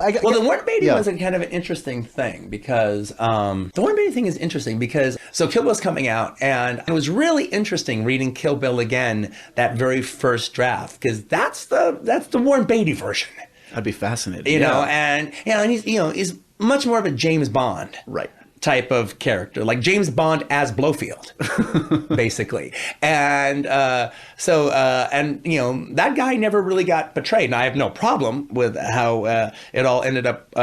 Well, the Warren Beatty was a kind of an interesting thing because the Warren Beatty thing is interesting because so Kill Bill's coming out, and it was really interesting reading Kill Bill again, that very first draft, because that's the Warren Beatty version. I'd be fascinated. You know, and he's much more of a James Bond type of character, like James Bond as Blofeld, basically. And so that guy never really got portrayed. And I have no problem with how it all ended up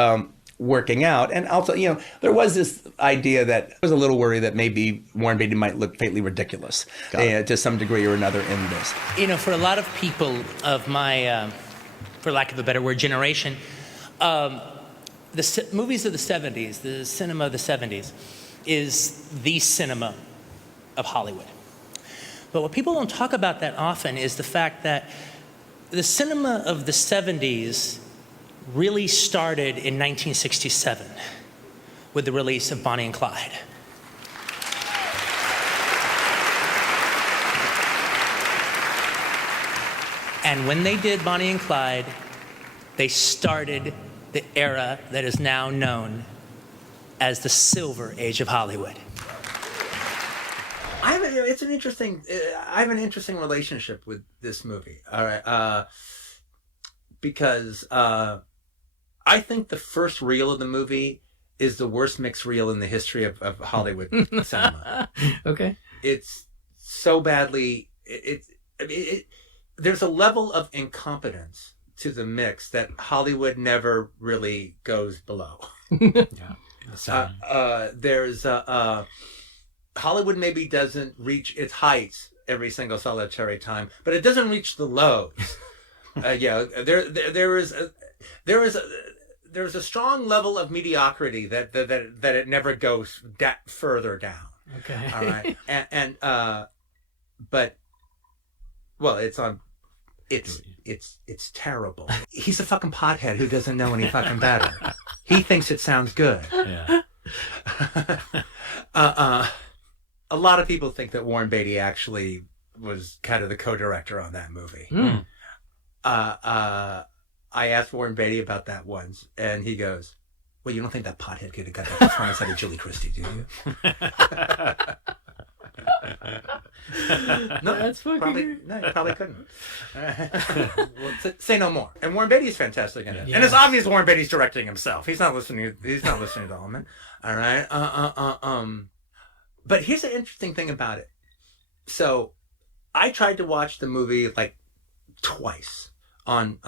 working out. And also, there was this idea that I was a little worried that maybe Warren Beatty might look fatally ridiculous to some degree or another in this. For a lot of people of my, for lack of a better word, generation, the movies of the 70s, the cinema of the 70s, is the cinema of Hollywood. But what people don't talk about that often is the fact that the cinema of the 70s really started in 1967 with the release of Bonnie and Clyde. And when they did Bonnie and Clyde, they started the era that is now known as the Silver Age of Hollywood. I have an interesting relationship with this movie. All right, because I think the first reel of the movie is the worst mixed reel in the history of Hollywood cinema. Okay, it's so badly. There's a level of incompetence to the mix that Hollywood never really goes below. There's Hollywood maybe doesn't reach its heights every single solitary time, but it doesn't reach the lows. There's a strong level of mediocrity that it never goes further down. Okay. All right. But it's terrible. He's a fucking pothead who doesn't know any fucking better. He thinks it sounds good. Yeah. A lot of people think that Warren Beatty actually was kind of the co-director on that movie. I asked Warren Beatty about that once, and he goes, "Well, you don't think that pothead could have got that performance out of Julie Christie, do you?" No, that's fucking no, you probably couldn't. Well, say no more. And Warren Beatty's fantastic in it, Yeah. and it's obvious Warren Beatty's directing himself. He's not listening to Allman. All right. But here's an interesting thing about it. So, I tried to watch the movie like twice on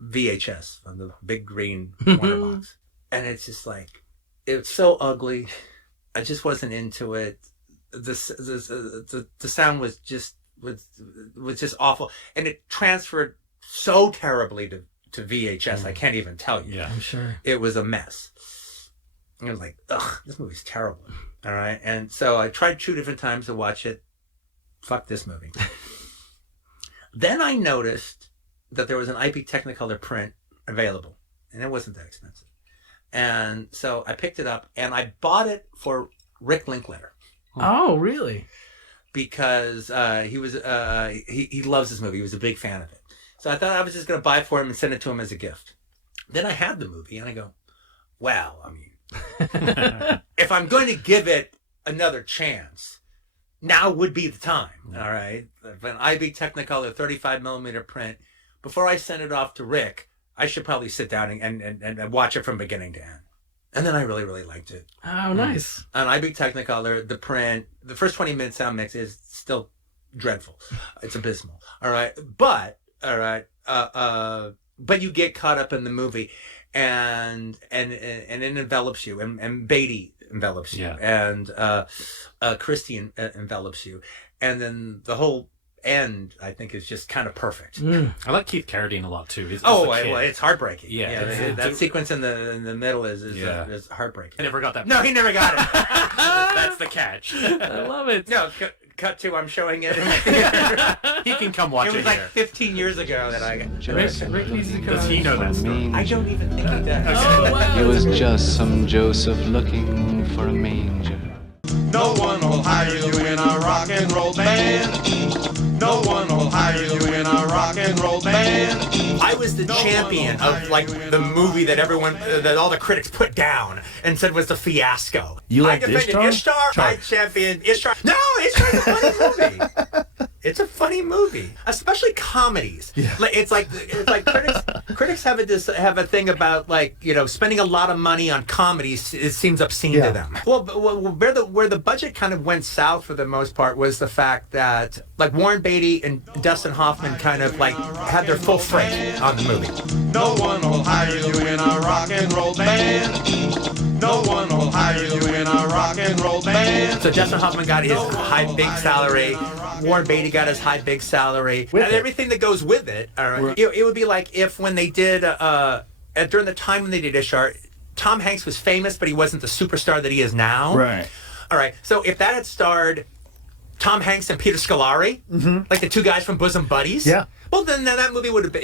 VHS on the big green Warner box, and it's just like it's so ugly. I just wasn't into it. The sound was just awful, and it transferred so terribly to VHS. I can't even tell you. Yeah, I'm sure it was a mess. I was like, ugh, this movie's terrible. All right, and so I tried 2 different times to watch it. Fuck this movie. Then I noticed that there was an IP Technicolor print available, and it wasn't that expensive. And so I picked it up, and I bought it for Rick Linklater. Oh, really? Because he loves this movie. He was a big fan of it. So I thought I was just going to buy it for him and send it to him as a gift. Then I had the movie, and I go, well, I mean, if I'm going to give it another chance, now would be the time. All right? An IB Technicolor 35mm print. Before I send it off to Rick, I should probably sit down and watch it from beginning to end. And then I really, really liked it. Oh, nice. On IB Technicolor, the print, the first 20-minute sound mix is still dreadful. It's abysmal. All right. But you get caught up in the movie, and it envelops you, and Beatty envelops you, and Christie envelops you, and then the whole end, I think, is just kind of perfect. I like Keith Carradine a lot too. Well, it's heartbreaking. Yeah, that sequence in the middle is heartbreaking. I never got that. No, he never got it. That's the catch. I love it. No, cut to I'm showing it. He can come watch it. It was like 15 years ago that I got. Rick needs to come. Does he know that story? I don't even think he does. Oh, wow. It was just some Joseph looking for a manger. No one will hire you in a rock and roll band. No one will hire you in a rock and roll band. I was the champion of like the movie that everyone, that all the critics put down and said was a fiasco. You liked I defended Ishtar? I championed Ishtar. No, Ishtar's a funny movie. It's a funny movie, especially comedies. Yeah. It's like critics have a thing about, like, you know, spending a lot of money on comedies. It seems obscene to them. Well, where the budget kind of went south for the most part was the fact that, like, Warren Beatty and Dustin Hoffman kind of like had their full freight on the movie. No one will hire you in a rock and roll band. No one will hire you in a rock and roll band. So Dustin Hoffman got his high big salary. Warren Beatty got his high big salary. And everything that goes with it. All right. It would be like if when they did during the time when they did Ishtar, Tom Hanks was famous, but he wasn't the superstar that he is now. Right. All right. So if that had starred Tom Hanks and Peter Scolari, like the two guys from Bosom Buddies. Yeah. Well, then that movie would have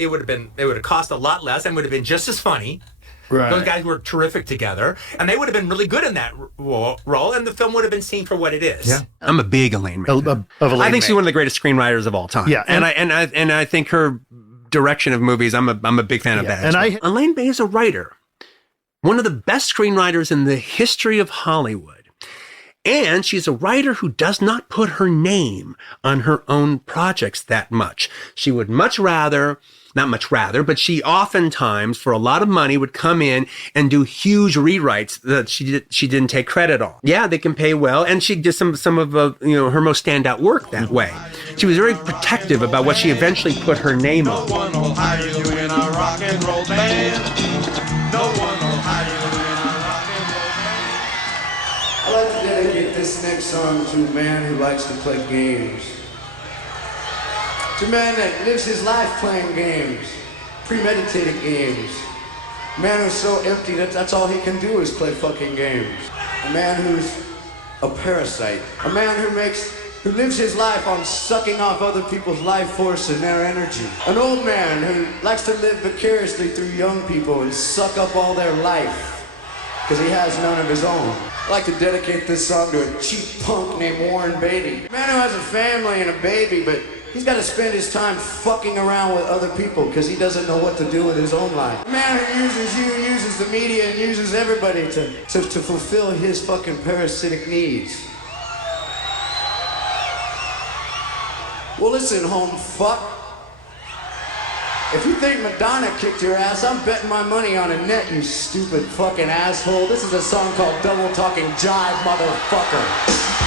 cost a lot less and would have been just as funny. Right. Those guys were terrific together, and they would have been really good in that role, and the film would have been seen for what it is. Yeah. I'm a big Elaine May. Of Elaine I think she's May. one of the greatest screenwriters of all time. Yeah, and I think her direction of movies, I'm a big fan of that. and as well. Elaine May is a writer, one of the best screenwriters in the history of Hollywood. And she's a writer who does not put her name on her own projects that much. She would but she oftentimes, for a lot of money, would come in and do huge rewrites that she didn't take credit on. Yeah, they can pay well, and she did some of her most standout work that way. She was very protective about what she eventually put her name on. No one will hire you in a rock and roll band. No one will hire you in a rock and roll band. I'd like to dedicate this next song to a man who likes to play games. To a man that lives his life playing games, premeditated games. A man who's so empty that that's all he can do is play fucking games. A man who's a parasite. A man who lives his life on sucking off other people's life force and their energy. An old man who likes to live vicariously through young people and suck up all their life, because he has none of his own. I'd like to dedicate this song to a cheap punk named Warren Beatty. A man who has a family and a baby, but he's got to spend his time fucking around with other people because he doesn't know what to do with his own life. A man who uses you, uses the media, and uses everybody to fulfill his fucking parasitic needs. Well, listen, home fuck. If you think Madonna kicked your ass, I'm betting my money on a net, you stupid fucking asshole. This is a song called Double Talking Jive, motherfucker.